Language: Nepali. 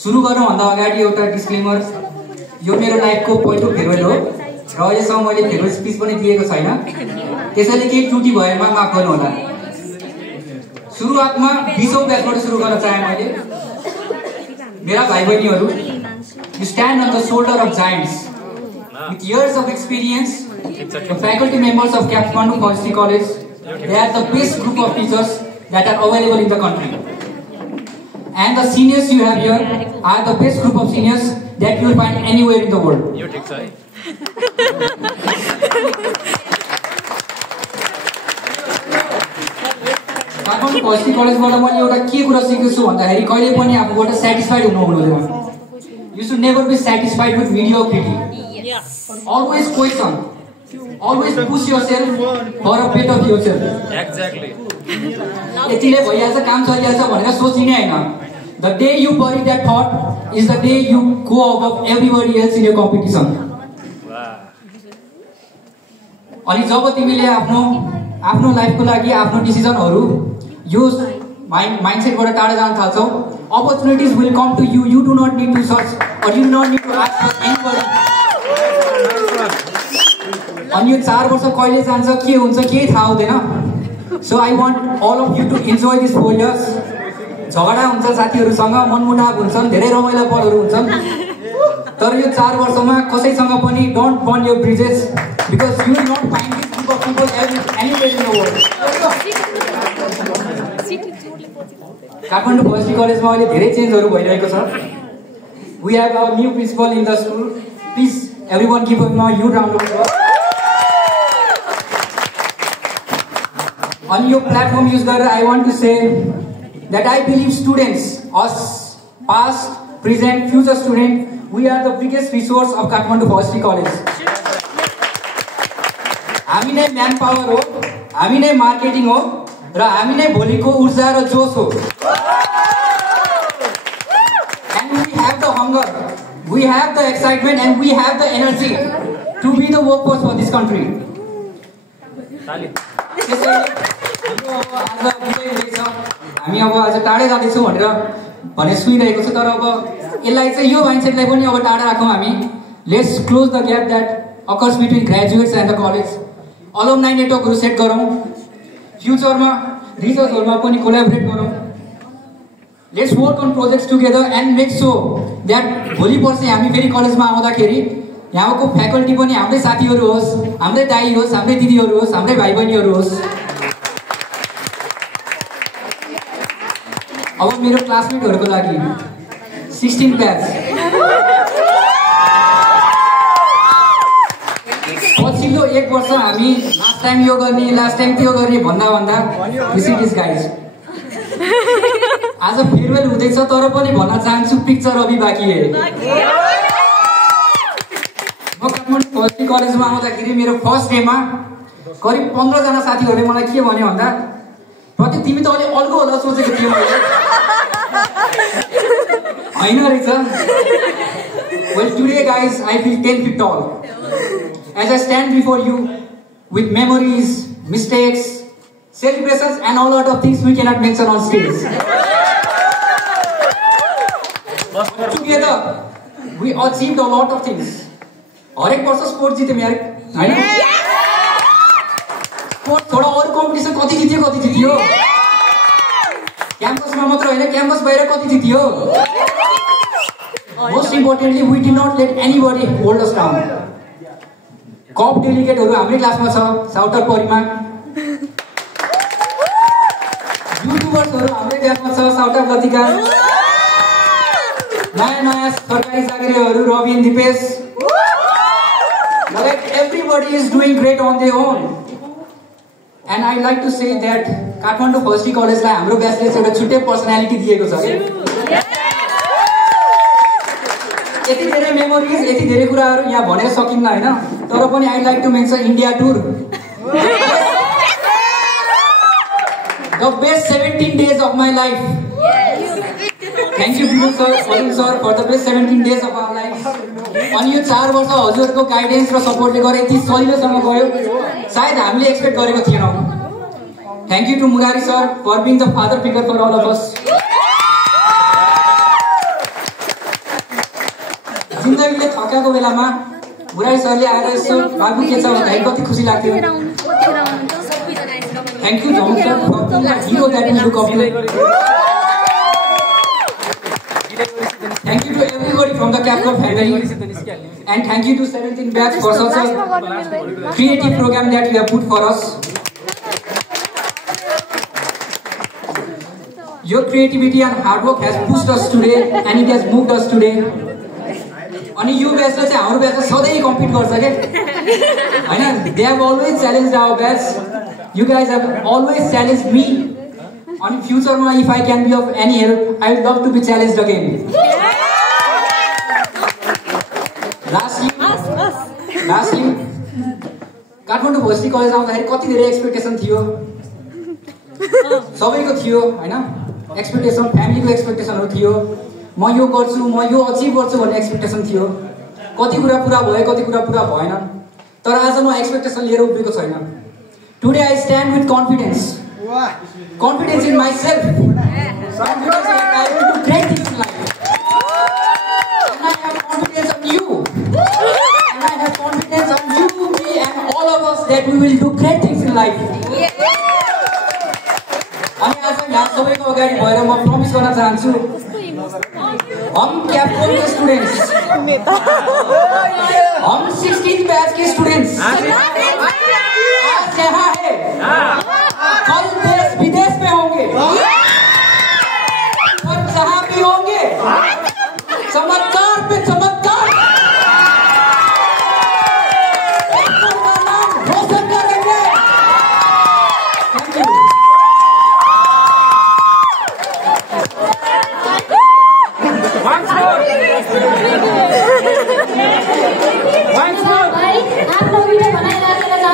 सुरु गर्नुभन्दा अगाडि एउटा डिस्क्लेमर, यो मेरो लाइफको पहिलो फेयरवेल हो र अहिलेसम्म मैले फेयरवेल स्पिच पनि दिएको छैन, त्यसैले केही त्रुटि भएमा माफ गर्नुहोला। सुरुवातमा 20औं ब्याचबाट सुरु गर्न चाहे मैले। मेरा भाइ बहिनीहरू, you stand on the shoulder of giants with years of experience. The faculty members of Kathmandu Forestry College, they are the best group of teachers that are available in the country. And the seniors you have here are the best group of seniors that you will find anywhere in the world. You take sorry. Kathmandu Forestry College बाट मैले एउटा के कुरा सिकेको छु भन्दाखेरि कहिले पनि आफूबाट स्याटिस्फाइड हुनुहुँदैन। You should never be satisfied with mediocrity. Always question. Always push yourself for a better future. Exactly. यतिले भइहाल्छ, काम चलिहाल्छ भनेर सोचिने हैन। The day you bury that thought is the day you go above everybody else in your competition. अनि जब तिमीले आफ्नो लाइफको लागि आफ्नो डिसिजनहरु यो माइन्डसेटबाट टाढा जान थाल्छौ, opportunities will come to you. You do not need to search or you do not need to ask for anybody. अनि यो 4 वर्ष कहिले जान्छ, के हुन्छ केही थाहा हुँदैन। So I want all of you to enjoy this 4 years. झगडा हुन्छ साथीहरुसँग, मनमुटाव हुन्छन्, धेरै रमाइलो पलहरु हुन्छन्, तर यो 4 वर्षमा कसैसँग पनि don't burn your bridges because you will not find this group of people anywhere in the world. Kathmandu Forestry College मा अहिले धेरै चेन्जहरु भइरहेको छ। We have our new principal in the school. Please everyone give him a huge round of applause. On your platform use गरेर I want to say that I believe students, us, past, present, future student, we are the biggest resource of Kathmandu Forestry College. हामी नै म्यान पावर हो, हामी नै मार्केटिङ हो र हामी नै भोलिको ऊर्जा र जोश हो। And we have the hunger, we have the excitement and we have the energy to be the workforce for this country. हामी अब आज टाढै जाँदैछौँ भनेर सुनिरहेको छ, तर अब यसलाई चाहिँ यो माइन्डसेटलाई पनि अब टाढा राखौँ हामी। Let's close the gap that occurs between graduates and the college. Alumni नेटवर्कहरु सेट गरौँ, फ्युचरमा रिसर्चहरुमा पनि कोल्याबोरेट गरौँ। Let's work on projects together and make so that भोलि पर्सि हामी फेरि कलेजमा आउँदाखेरि यहाँको फ्याकल्टी पनि हाम्रै साथीहरु होस्, हाम्रै दाइ होस्, हाम्रै दिदीहरु होस्, हाम्रै भाइ बहिनीहरु होस्। अब मेरो क्लासमेटहरुको लागि 16 ब्याच पछिल्लो 1 वर्ष हामी लास्ट टाइम यो गर्ने, लास्ट टाइम त्यो गर्ने भन्दा दिस इज गाइज। आज फेयरवेल हुँदैछ तर पनि भन्न चाहन्छु पिक्चर अभी बाँकी है। म काठमाडौँ फर्स्टी कलेजमा आउँदाखेरि मेरो फर्स्ट डेमा करिब 15 जना साथीहरूले मलाई के भन्यो भन्दा, प्रति तिमी त अलि अल्गो होला सोचेको थिएँ मैले, हैन रहेछ। Well today guys I feel 10 feet tall as I stand before you with memories, mistakes, celebrations and a lot of things we cannot mention on stage. But together we achieved a lot of things. हरेक वर्ष स्पोर्ट जिते मेरो हैन, स्पोर्ट थोडा अरु कम्पिटिसन कति जित्यो, क्याम्पसमा मात्र हैन क्याम्पस बाहिर कति जित्यो। Most importantly we did not let anybody hold us down. कप डेलिगेटहरु हाम्रै क्लासमा छ, साउटर परिमा। युट्युबर्सहरु हाम्रै क्लासमा छ, साउटर लतिका। नयाँ सरकारी जागिरीहरु Rabin, Dipesh. Like everybody is doing great on their own. And I like to say that Kathmandu Forestry College लाई हाम्रो ब्याचले एउटा छुट्टै पर्सनालिटी दिएको छ के। यति धेरै मेमोरिज, यति धेरै कुराहरु यहाँ भनेर सकिन्न हैन, तर पनि I like to mention India tour. The best 17 days of my life. Thank you Vimal sir, Arun sir for the best 17 days of our life. अनि यो 4 वर्ष हजुरहरुको गाइडेन्स र सपोर्टले गर्दा यति सजिलोसँग गयो, सायद हामीले एक्सपेक्ट गरेको थिएनौं। Thank you to Murari sir for being the father figure for all of us. जिन्दगीले थकाएको बेलामा बुढाई सरले आएर यसो बाबु के छ भन्दाखेरि कति खुसी लाग्थ्यो। Thank you Jhamak sir for being a hero that we look up to. Thank you to everybody from the Capcom family, and thank you to 17 Batch for such a creative program that you have put for us. Your creativity and hard work has pushed us today, and it has moved us today. अनि यो ब्याचले चाहिँ हाम्रो ब्याचले सधैँ कम्पिट गर्छ के हैन। They have always challenged our batch. You guys have always challenged me. अनि फ्युचरमा if I can be of any help, I would love to be challenged again. Lastly, Kathmandu भोस्टी कलेज आउँदाखेरि कति धेरै एक्सपेक्टेसन थियो, सबैको थियो हैन। एक्सपेक्टेसन, फ्यामिलीको एक्सपेक्टेसनहरु थियो। म यो गर्छु, म यो अचिभ गर्छु भन्ने एक्सपेक्टेसन थियो। कति कुरा पुरा भयो, कति कुरा पुरा भएन। तर आज म एक्सपेक्टेसन लिएर उभिएको छैन। Today I stand with confidence. Confidence in myself. Confidence that I will do great things in life. And I have confidence on you. And I have confidence on you, me, and all of us that we will do great things in life. अनि आज यहाँ सबैको अगाडि भएर म प्रमिस गर्न चाहन्छु, हम क्याप्कम के स्टुडेन्ट्स, हम 16 बैच के स्टूडेंट्स आज यहाँ है, कल देश विदेश में होंगे, और जहाँ भी होंगे चमत्कार पे चमत्कार का नाम रोशन करेंगे। Thank you.